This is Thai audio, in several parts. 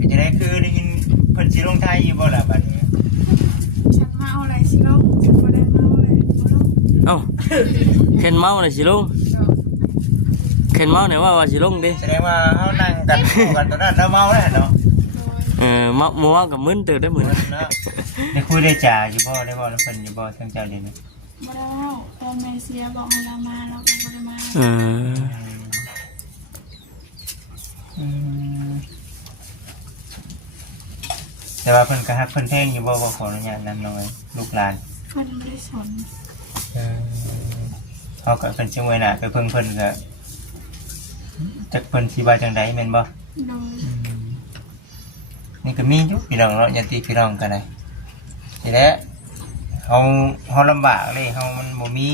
เป็นจะได้คือได้ยินเพิ่นสิลงไทยอยู่บ่ล่ะบัดนี้ฉันเมาอะไรสิลูกฉันบ่ได้เมาเลยบ่ลูกเอ้าเข็นเมาเลยสิลงเข็นเมาเนี่ยว่าสิลงดิแสดงว่าเฮานั่งกันกันตอนนั้นเราเมาแล้วเนาะเมากับมึนตื่นได้เหมือนเนาะได้คุยได้จ่าอยู่บ่ได้บ่แล้วเพิ่นอยู่บ่ทั้งเจ้าเดี๋ยวนี้บ่ได้เว้าพ่อแม่เสียบอกให้เรามาเราก็บ่ได้มาแต่ว่าเพิ่นก็ฮักเพิ่นแพงอยู่บ่ขออนุญาตนำน้อยลูกหลานเพิ่นบ่ได้สนเฮาก็เพิ่นสิไว้น่ะไปเพิ่งเพิ่นก็จักเพิ่นสิว่าจังได๋แม่นบ่นี่ก็มีอยู่พี่น้องเนาะญาติพี่น้องกันได้ทีแรกเฮาลำบากเลยเฮามันบ่มี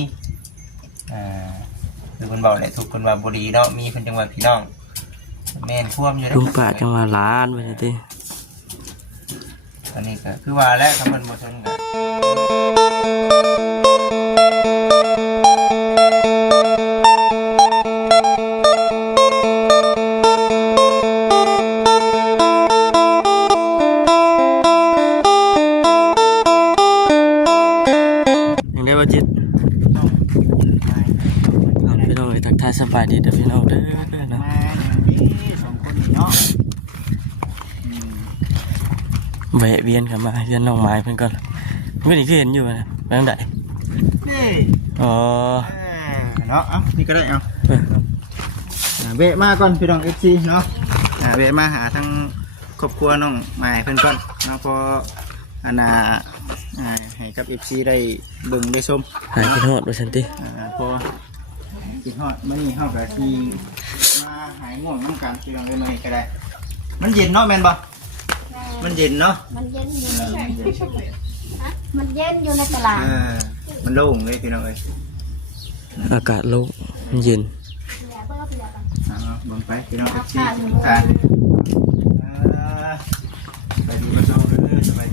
คือเพิ่นบอกแหละทุกคนว่าบ่ดีเนาะมีเพิ่นจังว่าพี่น้องแม่นท่วมอยู่ลุงป้าจังว่าล้านไปติอันนี้ก็คือว่าแล้วถ้าเพิ่นบ่สนก็สบายดีเด้อพี่น้องเด้อนะแวะเวียนกันมาเวียนน้องไม้เพิ่นก่อนไม่ได้เห็นอยู่นะไปทางใดอ๋อเนาะนี่ก็ได้เอาแวะมาก่อนพี่น้อง FC เนาะแวะมาหาทั้งครอบครัวน้องไม้เพิ่นก่อนเนาะพออันน่ะให้กับ FC ได้เบิ่งได้ชมหายคิดฮอดว่าซั่นติพอกินฮอดมันนี่เฮาก็สิมาหายง่วงน้ำกันพี่น้องได้มาก็ได้มันเย็นเนาะแม่นบ่มันเย็นเนาะมันเย็นอยู่มันเย็นอยู่ในตลาดมันโล่งเลยพี่น้องเอ้ยอากาศโล่งเย็นบังไปพี่น้องที่การสบายดีมาเช้าเลยสบาย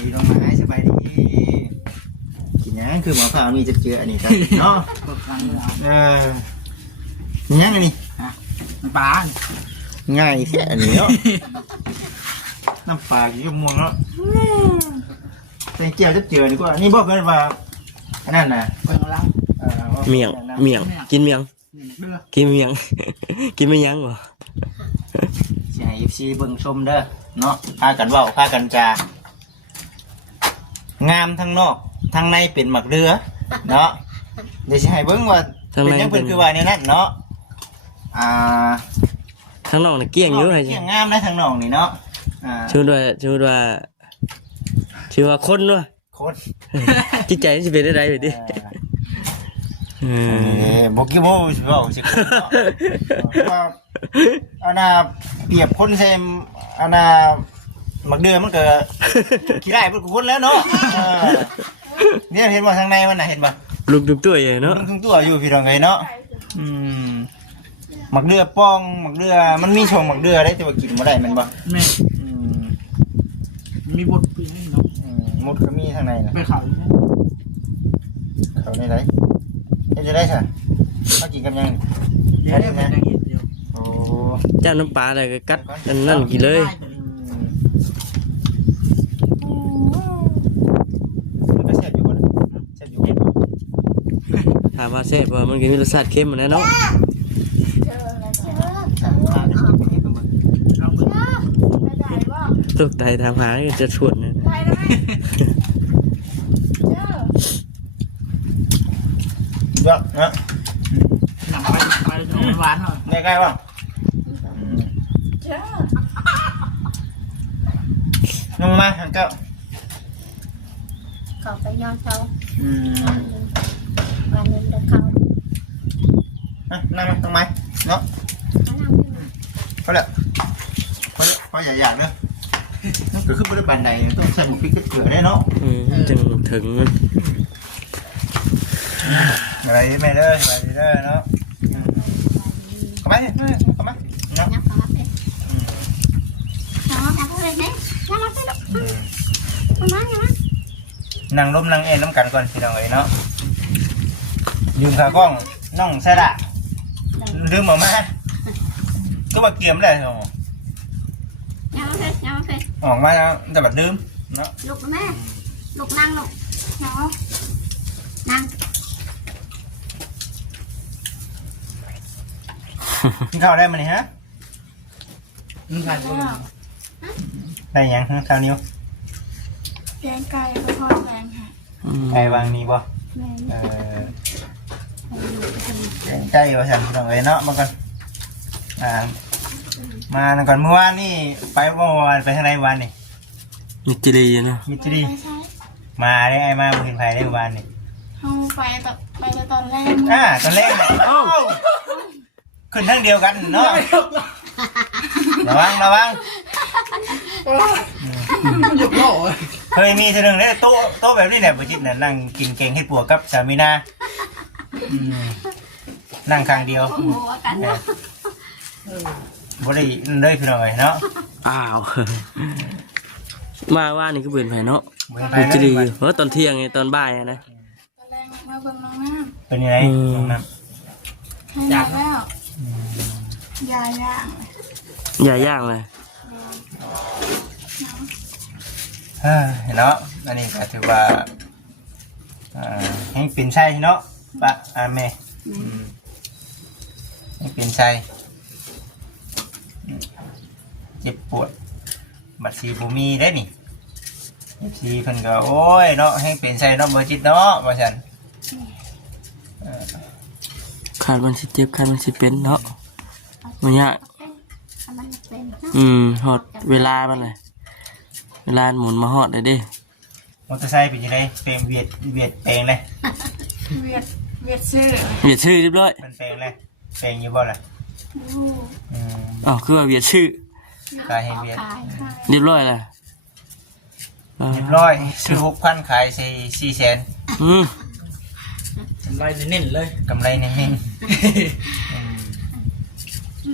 ดีน้องไม้สบายดีกินยังคือหมอข้าวมีจะเจออันนี้กันเนาะยังไงนี่น้ำปลาง่ายแค่อันนี้เนาะน้ำปลาอยู่กับม่วงเนาะแต่เจียวจะเจอดีกว่านี่บอกกันว่านั่นน่ะเมียงกินเมียงกินเมียงกินไม่ยั้งบ่ใช่ FC เบิ่งชมเด้อเนาะพากันเว้าพากันจางามทั้งนอกทั้งในเป็นหมักเรือเนาะเดี๋ยวจะให้เบิ่งว่าเป็นยังเป็นคือว่าในนั้นเนาะทั้งนอกน่ะเกี้ยงอยู่ให้เกี้ยงงามนะทั้งนอกนี่เนาะชื่อว่าคนเนาะคนจิตใจสิเป็นได้ไปดิบ่กี่โมสิเว้าสิว่าอันน่ะเปรียบคนใส่อันน่ะหมักเดือมันก็ขี้ได้เป็นคนแล้วเนาะเนี่ยเห็นว่าทางในมันน่ะเห็นป่ะลุกทุกตัวใหญ่เนาะลุกทุกตัวอยู่พี่น้องเอ้ยเนาะหมักเดือป้องหมักเดือมันมีช่วงหมักเดือได้แต่ว่ากินบ่ได้แม่นบ่แม่มีบทปีนี้เนาะมดก็มีทางในน่ะไปเขาในไหนจะได้ค่ะมากินกับยังเดี๋ยวแม่ได้ยินอยู่โอ้เจ้าน้ำปลาอะไรก็กัดนั่นกินเลยถามว่าแซ่บว่ามันก็มีรสชาติเค็มเหมือนกันเนาะตกใจทำหาจะชวนนะเยอะนะหนังไปหวานหน่อยได้ใกล้ป่ะลงมาทางเก้าเขาไปย้อนเช้าวันนึงเดินเขานั่งมาทางไม้เนาะเขาแหละเขาใหญ่ๆเนาะก็ขึ้นบนบันไดต้องใส่หมูพริกเกลือได้เนาะจึงถึงอะไรแม่เด้ออะไรเด้อเนาะเข้ามาเข้ามาเนาะนั่งล้มนั่งเอ็นน้ำกันก่อนพี่น้องเอ๋ยเนาะยืมขากล้องน้องใส่ละลืมออกมาก็มาเกี่ยมเลยเหรอ เอาไป ออกมาแล้วแต่แบบดื่มเนาะ ลูกแม่ลูกนั่งลูก เนาะ นั่ง กินข้าวได้มั้ยนี่ฮะ แล้ว ได้ยังฮะข้าวนิ้ว แกงไก่กระเพาะแกงค่ะ ไก่วางนี่บ่ แม่ ใกล้ว่าฉันต้องเลยเนาะมาก่อนมาก่อนเมื่อวานนี่ไปเมื่อวานไปทางไหนวันนี่ มิตรดีเนาะ มิตรดี ไม่ใช่ มาได้ไอ้มาเห็นไผได้เมื่อวานนี่ เอาไปแต่ตอนแรก ตอนแรกเนี่ยขึ้นทั้งเดียวกันเนาะระวังเคยมีทีหนึ่งเนี่ยโต๊ะแบบนี้เนี่ยประจิตเนี่ยนั่งกินเก่งให้ปัวกับสามีนานั่งข้างเดียว หัวกันเนาะ บ่ได้เลยพี่น้องเอ้ยเนาะ อ้าวมาว่านี่ก็เป็นไผเนาะ บ่เห็นไผ มิตร เล ดี ย ตอนเที่ยงไงตอนบ่ายนะ ตอนแรกมาเบิ่งน้องน้ เป็นยังไงตรงนั้น ำให้ยาแล้วยาย่าง อย่าย่างเลย เนาะอันนี้ก็ถือว่าให้เป็นไส้เนาะปะแม่ให้เป็นไส้เจ็บปวดบัดซีบูมีได้นี่ซีเพิ่นก็โอ้ยเนาะให้เป็นไส้เนาะบ่จิตเนาะว่าซั่น ขาดมันสิเจ็บขาดมันสิเป็นเนาะมันยาก มันเป็นเนาะ ฮอดเวลามันเลยเวลาหมุนมาฮอดเลยดิ มอเตอร์ไซค์เป็นยังไงเป็นเวียดแปลงเลย เวียดซื้อ เวียดชื่อเรียบร้อย เป็นแปลงเลยแปลงอยู่บ่ล่ะ ดู อ้าวคือว่าเวียดชื่อ กายให้เวียด ขาย เรียบร้อยเลย เรียบร้อยซื้อ6,000ขายใส่400,000 กำไรเน้นๆเลย กำไรเน้น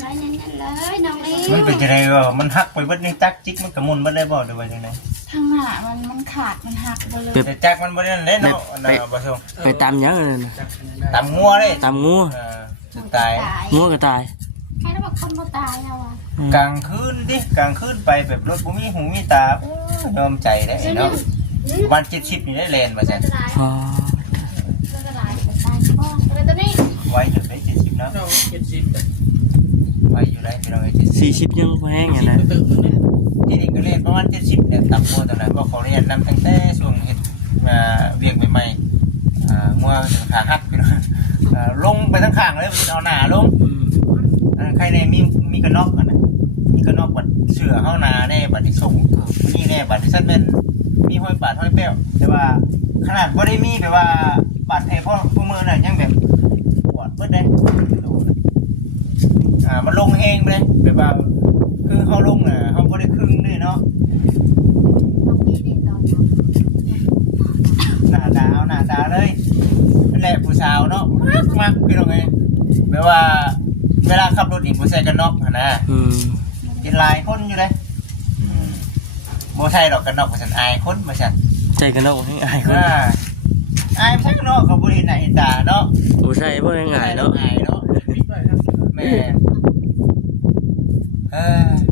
ไรนั่นเลยน้องลี ๆมันเป็นจังได๋บ่มันหักไปเบิดในจักจิกมันก็หมุนบ่ได้บ่หรือว่าจังได๋ ทางหน้ามันขาดมันหักไปเลย แต่จักมันบ่ได้นั่นแหละเนาะอันน่ะบ่ส่ง ไปตามยังเลยนะ จักคะแนนได้ ตามงัวเด้ ตามงู จะตาย งูก็ตาย ใครจะบอกคนบ่ตายเอาอ่ะ กลางคืนดิกลางคืนไปแบบรถบ่มีหูมีตาโอ้ยยอมใจได้เนาะประมาณ70นี่ได้แลนว่าซั่น อ๋อ กระไรตายบ้องอะไรตัวนี้ ไว้อยู่ได้70เนาะ เรา70แต่ ไว้อยู่ได้พี่น้องเอ้ย70 40ยังพอแห้งอย่าง 10 นั้น ก็เติมนึงเนี่ย ที่นี่ก็เล่นประมาณ70เนี่ยตับงัวตัวนั้นก็ขออนุญาตนำตั้งแต่ช่วงเฮ็ดเวียกใหม่ๆงัวขาหักพี่น้องลงไปทั้งข้างเลยเอาหน้าลง ใครในมีกระนอกกันนะมีกระนอกบัดเสือเข้านาแน่บัดที่ส่งนี่แน่บัดที่สั้นเป็นมีห้อยปาดห้อยแป้วแต่ว่าขนาดว่าได้มีแบบว่าปาดแผลพ่อมือน่ะยังแบบปวดเบิดได้มันลงเองเลยแบบว่าคือเขาลงน่ะเขาบ่ได้ครึ่งด้วยเนาะ น้องลีเด็กตอนนั้น หน้าตาเลยนั่นแหละผู้สาวเนาะมากพี่น้องไงแบบว่าเวลาขับรถอีกผู้ชายกันนอกนะ กินหลายคนอยู่เลยโมไทยดอกกันนอกมาฉันอายคนมาฉัน ใจกันเนาะให้อายคน อายไม่ใช่กันนอกเขาบริเห็นหน้าเห็นตาเนาะ โอ้ใช่พวกง่ายๆเนาะ อายเนาะ ปิดไว้ครับ แม่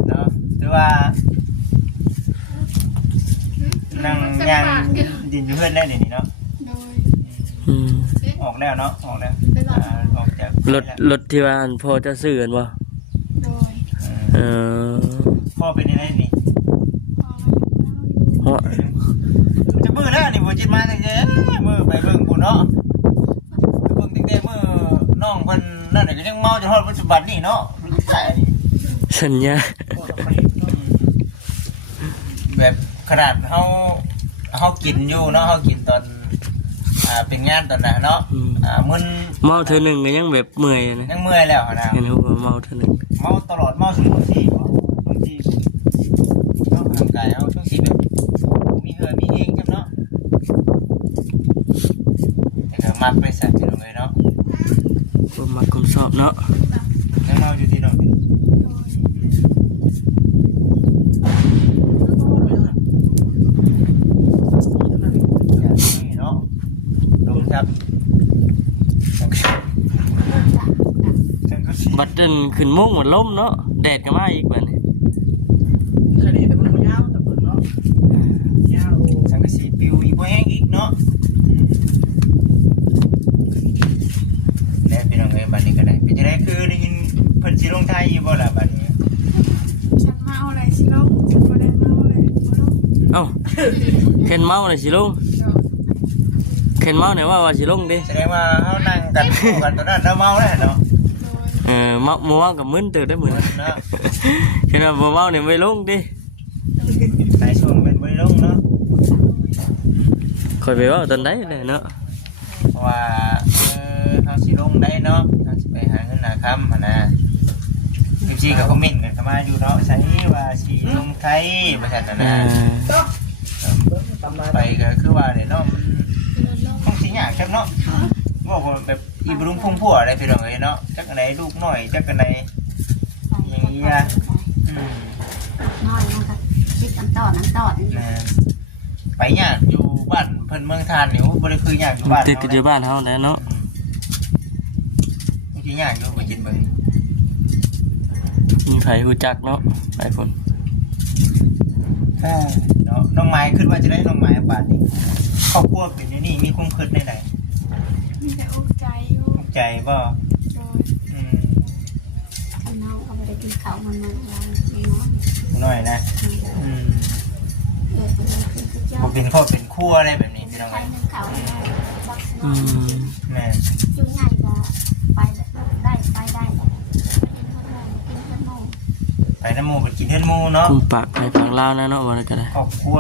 เนาะหรือว่านั่งย่างดินอยู่เพื่อนได้เดี๋ยวนี้เนาะ โดย ออกแล้วเนาะออกแล้วออกจาก รถที่ว่าพอจะซื้อกันบ่ โดย เออ พ่อเป็นยังไงนี่ เพราะ จะมือแล้วนี่ผมจิตมาตั้งแต่มือไปเบิ่งกูเนาะเบิ่งตั้งแต่มือน้องคนนั่นก็ยังเมาจนทอดปัจจุบันนี่เนาะรู้ใจนี่ สัญญา แบบขนาดเขากินอยู่เนาะเขากินตอนเป็นงานตอนนั้นเนาะมึน เมาเธอหนึ่งก็ยังแบบเมื่อยนะ ยังเมื่อยแล้วนะ เห็นเขาบอกเมาเธอหนึ่ง เมาตลอดเมาช่วงที่เนาะร่างกายเขาช่วงที่แบบมีเหือมีเองจังเนาะแต่ก็มักไปใส่ที่ตรงเลยเนาะ ผมมาคมสอบเนาะ ยังเมาอยู่ที่ตรงนี้เนาะลงครับ บัดเดินขึ้นมุ่งหมดล้มเนาะแดดก็มาอีกแบบนี้ แค่นี้แต่มัน ยาว สังกะสีปิวอีกบ่แห้งอีกเนาะแล้วพี่น้องเอ้ยบัดนี้ก็ได้เป็นจังได๋คือได้ยินเพิ่นสิลงไทยอยู่บ่ล่ะบัดนี้ ฉันมาเอาอะไรสิลูกฉันบ่ได้มาเอาอะไรบ่ลูก เอ้าเข็นเมาเลยสิลงเข็นเมาเนี่ยว่าสิลงดิ แสดงว่าเฮานั่งกันคู่กันตอนนั้นเราเมาแล้วเนาะ เมามัวกับมึนตื่นได้เหมือน เนาะ เข็นว่าบ่เมาเนี่ยไม่ลงดิ ในช่วงเป็นบ่ได้ลงเนาะ คอยไปว่าตอนไหนเลยเนาะ เพราะว่าเขาสิลงได้เนาะเขาสิไปหาเงินหาคำหั่นนะจริงๆก็คอมเมนต์กันเข้ามาอยู่เนาะใช่ว่าสิลงไทยบ่ซั่นน่ะนะไปก็คือว่าเนี่ยเนาะมันคงสิยากครับเนาะบอกว่าแบบอีบรุงพุ่งพัวอะไรพี่น้องเอ้ยเนาะจักอันใดลูกน้อยจักอันใดอย่างนี้อ่ะน้อยมันก็คิดน้ำตอดนี่ ไปยากอยู่บ้านเพิ่นเมืองทานนี่บ่ได้คือยากอยู่บ้าน ติดกันอยู่บ้านเฮาแล้วเนาะ บางทียากอยู่ไปกินเบิ่ง มีไผฮู้จักเนาะหลายคน เนาะน้องไม้คิดว่าจะได้น้องไม้บาดนี้ครอบครัวเป็นนี่มีความคิดได้ใด มีแต่อุกใจอยู่ ถูกใจบ่ โดย น้องเขาไม่ได้กินข้าวมันวันน้อง น้อยนะ ไปเลยคือเจ้า บ่เป็นครอบเป็นครัวอะไรแบบนี้พี่น้อง ใคร เอ้ย นึ่งข้าวบักน้ อื อง ม แม่ จุ่มง่ายก็ไปได้กินข้าวโมง ไปน้ำหมู่ไปกินเฮือนหมู่เนาะ คุมปากไปฟังลาวนะเนาะว่าก็ได้ ครอบครัว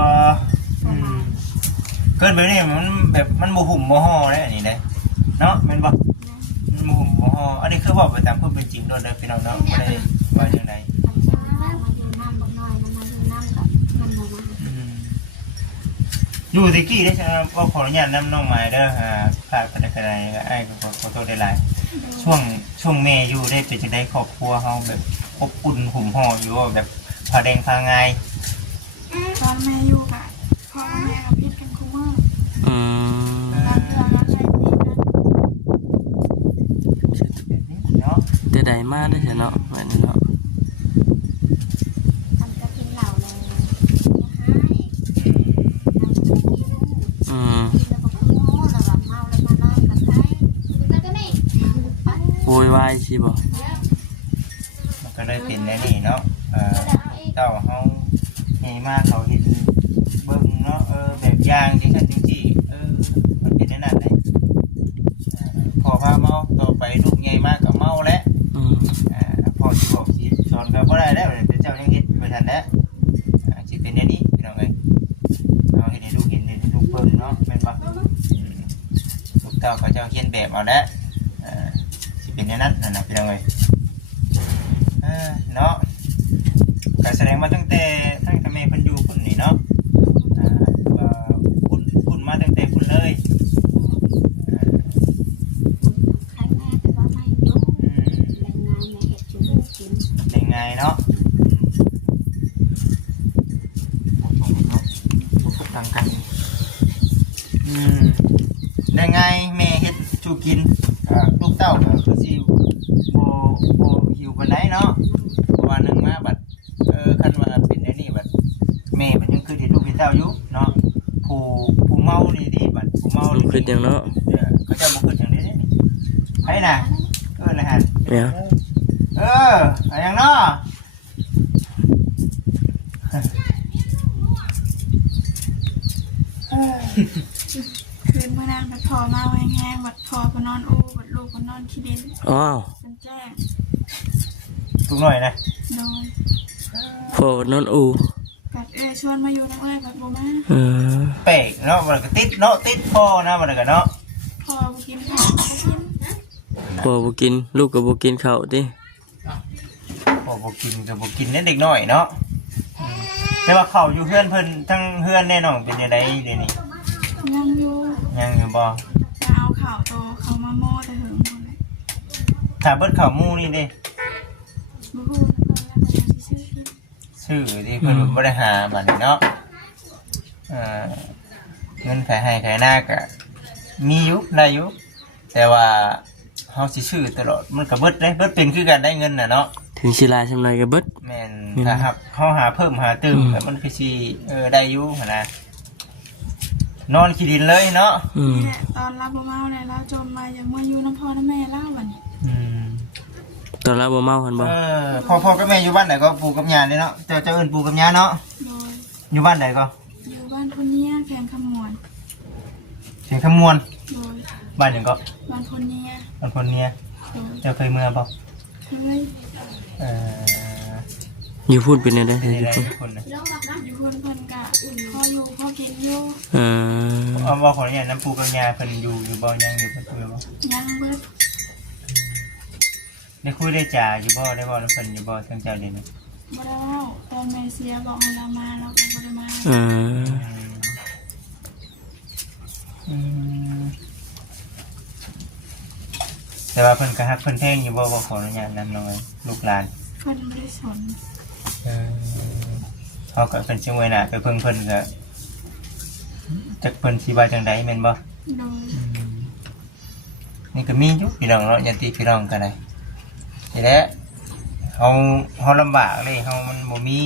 เกินไปนี่มันแบบมันบ่หุ่มบ่ห่อได้อันนี้ได้เนาะแม่นบ่มันบ่หุ่มบ่ห่ออันนี้คือบอกไปตามความเป็นจริงด้วยเด้อพี่น้องเนาะบ่ได้ว่าจังได ทำช้ามาอยู่น้ำบักน้อยมาอยู่น้ำกับมันมา อยู่ตะกี้ได้ใช่ไหมว่าขออนุญาตนำน้องไม้เด้อพลาดไปได้ก็ได้ก็ไอ้ก็ขอโทษได้หลายช่วงแม่อยู่ได้เป็นจังได๋ครอบครัวเฮาแบบอบอุ่นหุ่มห่ออยู่ว่าแบบพาแดงพาง่าย ตอนแม่อยู่กับพ่อแม่กับพี่กันคู่มือ อืม ตอนที่เราใช้ตีกัน เนาะ แต่ใดมาได้เนาะแบบนี้เนาะ ทำจะกินเหล้าเลยให้ อืม แล้วก็โง่แล้วแบบเมาแล้วมานอนกับใครแล้วก็นี่ไป โวยวายสิบ่ มันก็ได้เป็นแน่นี่เนาะเต้าเฮาใหญ่มากเขาเห็นเบิ่งเนาะแบบอย่างจังซั่นจังซี่มันเป็นแน่นั้นเลยพอพาเมาต่อไปลูกใหญ่มากก็เมาแล้ว อืม พอสิบอกสิสอนก็บ่ได้แล้วแต่เจ้ายังเฮ็ดบ่ทันแล้วสิเป็นแน่นี้พี่น้องเอ้ยเอาเฮ็ดให้ลูกเห็นให้ลูกเบิ่งเนาะแม่นบ่ลูกเต้าเขาเจ้าเขียนแบบเอาแล้วสิเป็นแน่นั้นนั่นน่ะพี่น้องเอ้ยเนาะก็แสดงมาตั้งแต่แม่เพิ่นอยู่พุ่นนี่เนาะพุ่นมาตั้งแต่พุ่นเลย ใครแม่แต่ว่าไม่รู้แรงงานในเหตุชุมกิน ได้ไงเนาะพูดต่างกันได้ไงแม่เฮ็ดชูกินลูกเต้าก็คือสิบ่หิวปานใดเนาะเพราะว่านึงมาบัดคันว่าเป็นได้นี่บัดแม่มันยังคือเฮ็ดลูกเฮ็ดเต้าอยู่เนาะผู้เมานี่ดิบัดผู้เมา ลูกขึ้นยังเนาะ เขาจะบ่ขึ้นจังนี้นี่ไผน่ะเลยฮะ เนี่ย อะไรอย่างเนาะ คืนเมื่อนานบัดพอมาไว้แห้งบัดพอก็นอนอู้บัดลูกก็นอนขี้ดิน อ้าว เป็นแจ้ง ถูกหน่อยนะ โดย โผล่นนอู กัดชวนมาอยู่น้ำเอ้ยบัดโบมา เออ เป๊กเนาะมันก็ติดเนาะติดพ่อนะมันก็เนาะ พอบ่กินข้าวก็กิน พ่อบ่กินลูกก็บ่กินข้าวติ พ่อบอกกินก็บอกกินนั่นเด็กน้อยเนาะแต่ว่าเขาอยู่เพื่อนเพิ่นทั้งเพื่อนแน่นอนเป็นยังไงเดี๋ยวนี้ ยังอยู่ ยังอยู่บ่ จะเอาข่าวโตเขามาโม่แต่หึงหมดเลย ถ้าเบิดข้าวหมูนี่เด้ บ่ฮู้แล้วก็ยังสิซื้อกิน ชื่อที่เพิ่นบ่ได้หาบัดนี้เนาะเงินขายให้ขายหน้าก็มีอยู่ได้อยู่แต่ว่าเฮาสิซื้อตลอดมันก็เบิดเด้เบิดเป็นคือกันได้เงินน่ะเนาะ แถ ถึงศิลาชำนาญก็เบิด แม่นถ้าครับเขาหาเพิ่มหาตึมแล้วมันคือสิได้อยู่หั่นนะนอนขี้ดินเลยเนาะ นี่แหละตอนรับบ่เมาเนี่ยเราจมมาอย่างเมื่ออยู่น้ำพ่อน้ำแม่เล่าวันนี้ ตอนเราบ่เมากันบ่ พ่อกับแม่อยู่บ้านไหนก็ปู่กับย่าเนี่ยเนาะเจ้าเอิ้นปู่กับย่าเนาะ โดย อยู่บ้านไหนก็ อยู่บ้านพนเนียแขงขมวน เสียงคำมวล โดย บ้านหยังก็ บ้านพนเนีย บ้านคนเนี้ย โดย เจ้าเคยเมื่อบ่ เคย อยู่พูดเป็นได้ เป็น อยู่ ไร พูด ทุกคนนะ อยู่คนเพิ่นกะพ่ออยู่พ่อกินอยู่ เอาบ่ขออนุญาตน้ำปู่กับย่าเพิ่นอยู่บ่ยังอยู่เพิ่นอยู่บ่ ยังเบิด ได้คุยได้จ่าอยู่บ่ได้บ่น้ำเพิ่นอยู่บ่ทั้งเจ้าเดี๋ยวนี้ บ่ได้เล่าตอนแม่เสียบอกให้เรามาเราก็บ่ได้มา แต่ว่าเพิ่นก็ฮักเพิ่นแพงอยู่บ่ขออนุญาตนำน้อยลูกหลาน เพิ่นไม่ได้สน เขาก็เพิ่นช่วยน่ะไปเพิ่งเพิ่นก็จักเพิ่นสิว่าจังไดแม่นบ่ โดย นี่ก็มีอยู่พี่น้องเนาะญาติพี่น้องกันได้นี่แหละเฮาลำบากเลยเฮามันบ่มี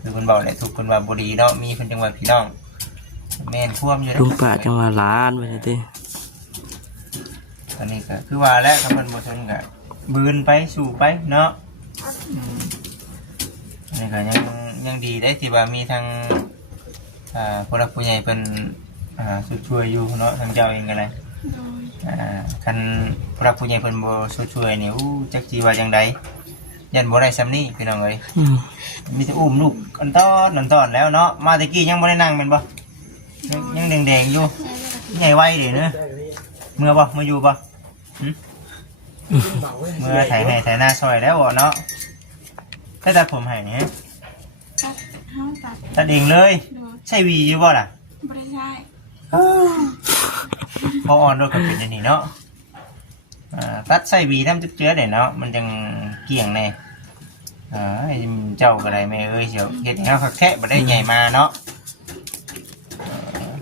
คือเพิ่นบอกแหละทุกคนว่าบ่ดีเนาะมีเพิ่นจังว่าพี่น้องแม่นท่วมอยู่ ลุงป้าจังว่าล้านไปติ ตอนนี้ก็คือว่าแล้วถ้าเพิ่นบ่สนก็บืนไปสู่ไปเนาะนี่ก็ยังดีได้ที่ว่ามีทางผู้หลักผู้ใหญ่เพิ่นช่วยอยู่เนาะทางเจ้าเองก็ได้ โดย คันผู้หลักผู้ใหญ่เพิ่นบ่ช่วยนี่จักสิว่าจังไดยันบ่ได้ซำนี้พี่น้องเอ้ยมีแต่อุ้มลูกอันตอนแล้วเนาะมาตะกี้ยังบ่ได้นั่งแม่นบ่ยังแดงๆอยู่ใหญ่ไวเด้เนาะเมื่อบ่มาอยู่บ่เมื่อไถให้ไถหน้าซอยแล้วบ่เนาะแต่ตัดผมให้นี่ ตัดเฮาตัด ตัดเองเลย โดย ใช่วีอยู่บ่ล่ะ บ่ได้ใช้ พออ่อนโดนกับเป็นอย่างนี้เนาะตัดใส่วีทำจุ๊บเจือเดี๋ยวเนาะมันจังเกี่ยงแน่เจ้าก็ได้แม่เอ้ยเดี๋ยวเฮ็ดให้เฮาคักแท้บ่ได้ใหญ่มาเนาะ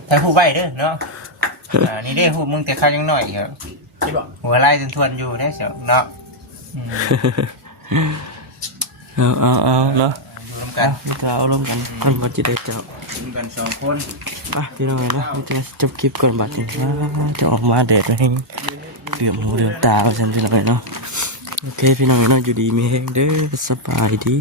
ถ้าผู้ใบเด้อเนาะนี่เด้ผู้มึงแต่ข้าวยังน้อยเหรอหัวไล่ทวนๆอยู่ได้เสียวเนาะ เอาเนาะ อยู่ร่วมกัน พี่จะเอาร่วมกันคนว่าจะได้เจ้า อยู่กัน2 คน พี่น้องนะพี่จะจบคลิปก่อนบัดนี้จะออกมาแดดไปให้เหลือมหูเหลือมตาฉันพี่น้องเนาะโอเคพี่น้องเนาะอยู่ดีมีแฮงเด้อสบายดี